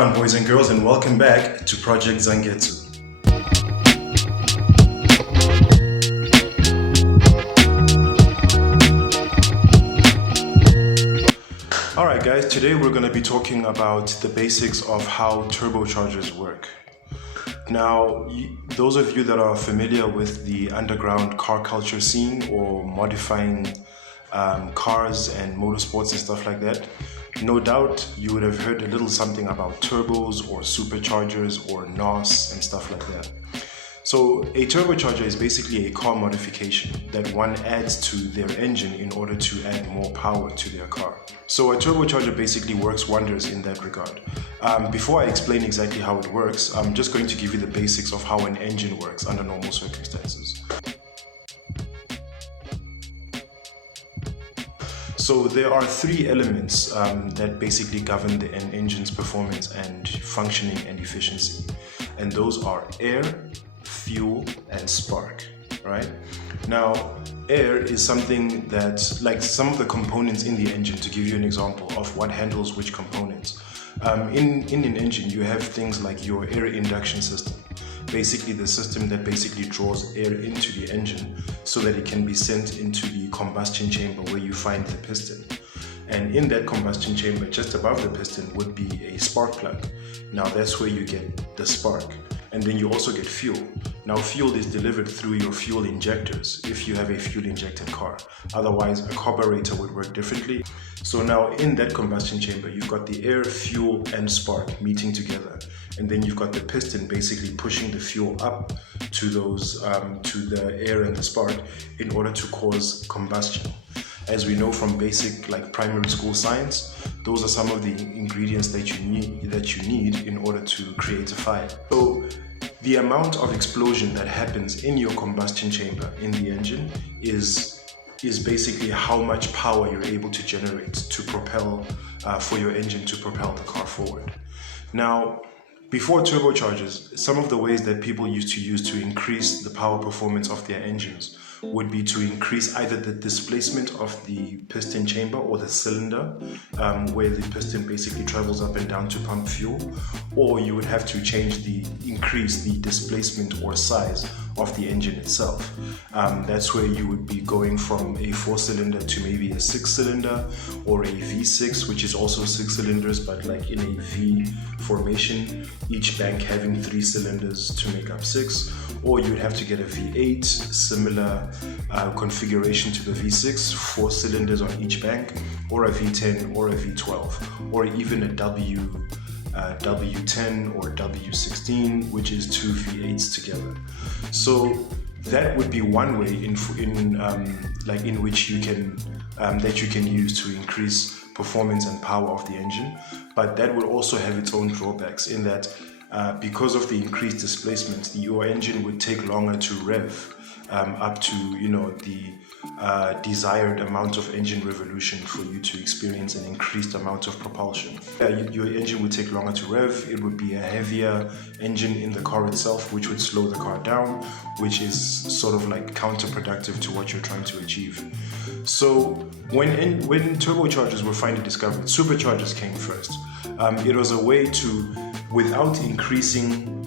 on, boys and girls, and welcome back to Project Zangetsu. Alright guys, today we're going to be talking about the basics of how turbochargers work. Now, those of you that are familiar with the underground car culture scene or modifying cars and motorsports and stuff like that, no doubt you would have heard a little something about turbos or superchargers or NOS and stuff like that. So a turbocharger is basically a car modification that one adds to their engine in order to add more power to their car. So a turbocharger basically works wonders in that regard. Before I explain exactly how it works, I'm just going to give you the basics of how an engine works under normal circumstances. So there are three elements that basically govern an engine's performance and functioning and efficiency. And those are air, fuel, and spark, right? Now, air is something that, like some of the components in the engine, to give you an example of what handles which components. In an engine, you have things like your air induction system. Basically the system that basically draws air into the engine so that it can be sent into the combustion chamber where you find the piston. And in that combustion chamber, just above the piston, would be a spark plug. Now that's where you get the spark. And then you also get fuel. Now fuel is delivered through your fuel injectors if you have a fuel injected car. Otherwise, a carburetor would work differently. So now in that combustion chamber, you've got the air, fuel, and spark meeting together. And then you've got the piston basically pushing the fuel up to those, to the air and the spark in order to cause combustion. As we know from basic primary school science, those are some of the ingredients that you need in order to create a fire. So the amount of explosion that happens in your combustion chamber in the engine is basically how much power you're able to generate to propel for your engine to propel the car forward. Now, before turbochargers, some of the ways that people used to increase the power performance of their engines would be to increase either the displacement of the piston chamber or the cylinder, where the piston basically travels up and down to pump fuel, or you would have to increase the displacement or size of the engine itself. That's where you would be going from a 4-cylinder to maybe a 6-cylinder or a V6, which is also 6 cylinders but like in a V formation, each bank having 3 cylinders to make up 6, or you'd have to get a V8, similar configuration to the V6, 4 cylinders on each bank, or a V10 or a V12, or even a W10 or W16, which is 2 V8s together. So that would be one way in which you can that you can use to increase performance and power of the engine. But that would also have its own drawbacks in that because of the increased displacement, your engine would take longer to rev up to the desired amount of engine revolution for you to experience an increased amount of propulsion. Your engine would take longer to rev. It would be a heavier engine in the car itself, which would slow the car down, which is sort of like counterproductive to what you're trying to achieve. So when turbochargers were finally discovered, superchargers came first. It was a way to, without increasing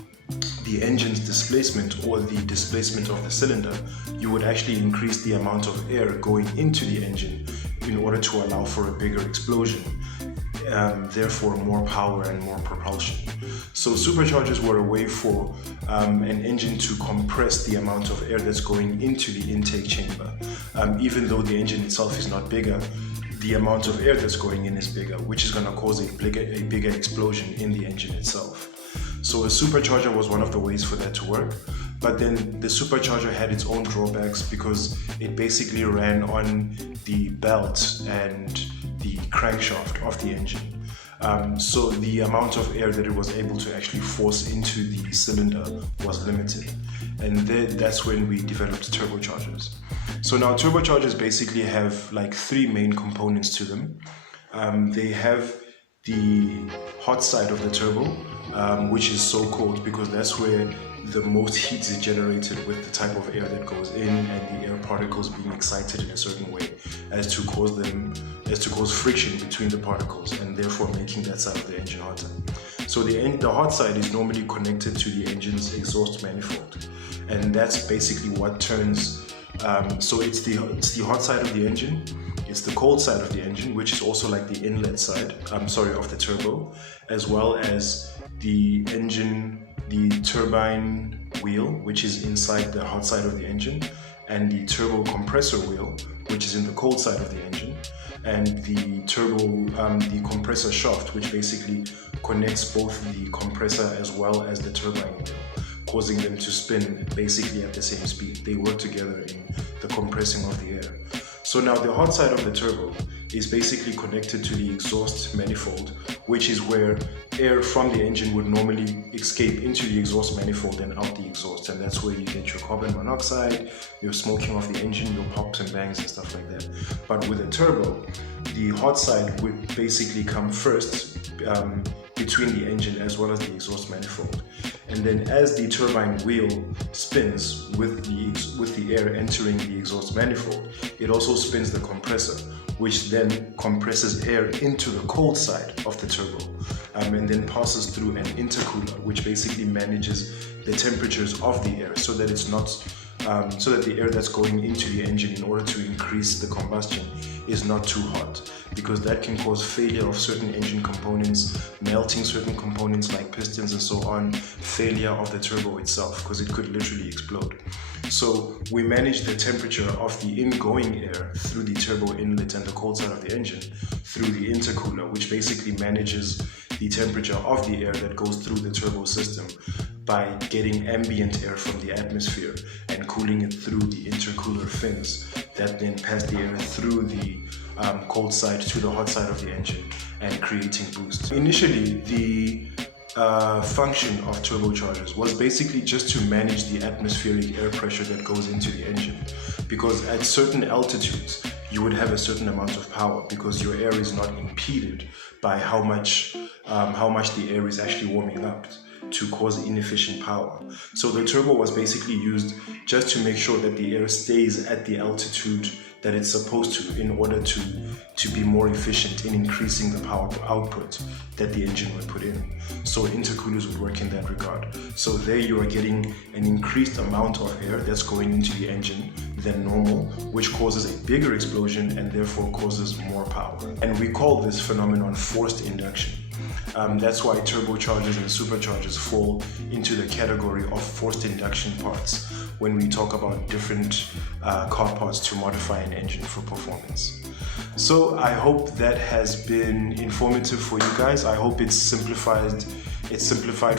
the engine's displacement or the displacement of the cylinder, you would actually increase the amount of air going into the engine in order to allow for a bigger explosion, therefore more power and more propulsion. So superchargers were a way for an engine to compress the amount of air that's going into the intake chamber. Even though the engine itself is not bigger, the amount of air that's going in is bigger, which is going to cause a bigger explosion in the engine itself. So a supercharger was one of the ways for that to work. But then the supercharger had its own drawbacks because it basically ran on the belt and the crankshaft of the engine. So the amount of air that it was able to actually force into the cylinder was limited. And that's when we developed turbochargers. So now turbochargers basically have 3 main components to them. They have the hot side of the turbo, which is so called because that's where the most heat is generated with the type of air that goes in and the air particles being excited in a certain way as to cause friction between the particles and therefore making that side of the engine hotter. So the hot side is normally connected to the engine's exhaust manifold, and that's basically what turns. So it's the hot side of the engine, it's the cold side of the engine, which is also like the inlet side, of the turbo, as well as the turbine wheel, which is inside the hot side of the engine, and the turbo compressor wheel, which is in the cold side of the engine, and the compressor shaft, which basically connects both the compressor as well as the turbine wheel, causing them to spin basically at the same speed. They work together in the compressing of the air. So now the hot side of the turbo is basically connected to the exhaust manifold, which is where air from the engine would normally escape into the exhaust manifold and out the exhaust, and that's where you get your carbon monoxide, your smoking of the engine, your pops and bangs and stuff like that. But with a turbo, the hot side would basically come first between the engine as well as the exhaust manifold. And then as the turbine wheel spins with the air entering the exhaust manifold, it also spins the compressor, which then compresses air into the cold side of the turbo, and then passes through an intercooler, which basically manages the temperatures of the air so that it's not so that the air that's going into the engine in order to increase the combustion is not too hot, because that can cause failure of certain engine components, melting certain components like pistons and so on, failure of the turbo itself, because it could literally explode. So we manage the temperature of the ingoing air through the turbo inlet and the cold side of the engine through the intercooler, which basically manages the temperature of the air that goes through the turbo system by getting ambient air from the atmosphere and cooling it through the intercooler fins that then pass the air through the cold side to the hot side of the engine and creating boost. Initially, the function of turbochargers was basically just to manage the atmospheric air pressure that goes into the engine, because at certain altitudes you would have a certain amount of power because your air is not impeded by how much the air is actually warming up to cause inefficient power. So the turbo was basically used just to make sure that the air stays at the altitude that it's supposed to in order to be more efficient in increasing the power output that the engine would put in. So intercoolers would work in that regard. So there you are getting an increased amount of air that's going into the engine than normal, which causes a bigger explosion and therefore causes more power. And we call this phenomenon forced induction. That's why turbochargers and superchargers fall into the category of forced induction parts when we talk about different car parts to modify an engine for performance. So I hope that has been informative for you guys. I hope it's simplified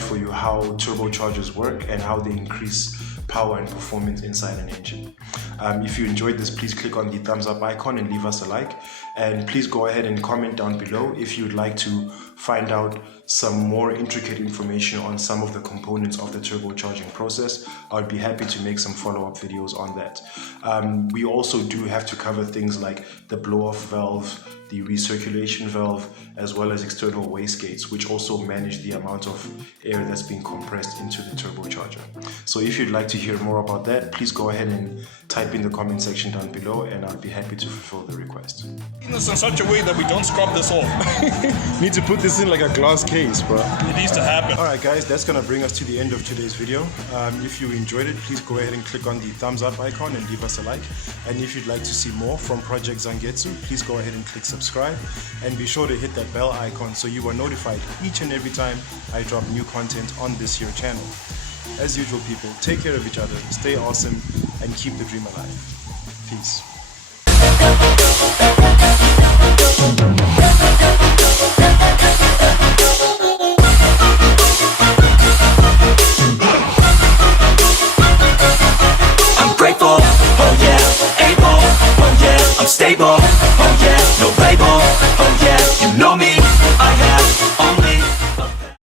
for you how turbochargers work and how they increase power and performance inside an engine. If you enjoyed this, please click on the thumbs up icon and leave us a like, and please go ahead and comment down below if you'd like to find out some more intricate information on some of the components of the turbocharging process. I'd be happy to make some follow-up videos on that. We also do have to cover things like the blow-off valve, the recirculation valve, as well as external wastegates, which also manage the amount of air that's being compressed into the turbocharger. So if you'd like to hear more about that, please go ahead and type in the comment section down below, and I'll be happy to fulfill the request. In such a way that we don't scrub this off. Need to put this in like a glass case, bro. It needs to happen. Alright guys, that's gonna bring us to the end of today's video. If you enjoyed it, please go ahead and click on the thumbs up icon and leave us a like. And if you'd like to see more from Project Zangetsu, please go ahead and click subscribe, and be sure to hit that bell icon so you are notified each and every time I drop new content on this here channel. As usual, people, take care of each other, stay awesome, and keep the dream alive. Peace.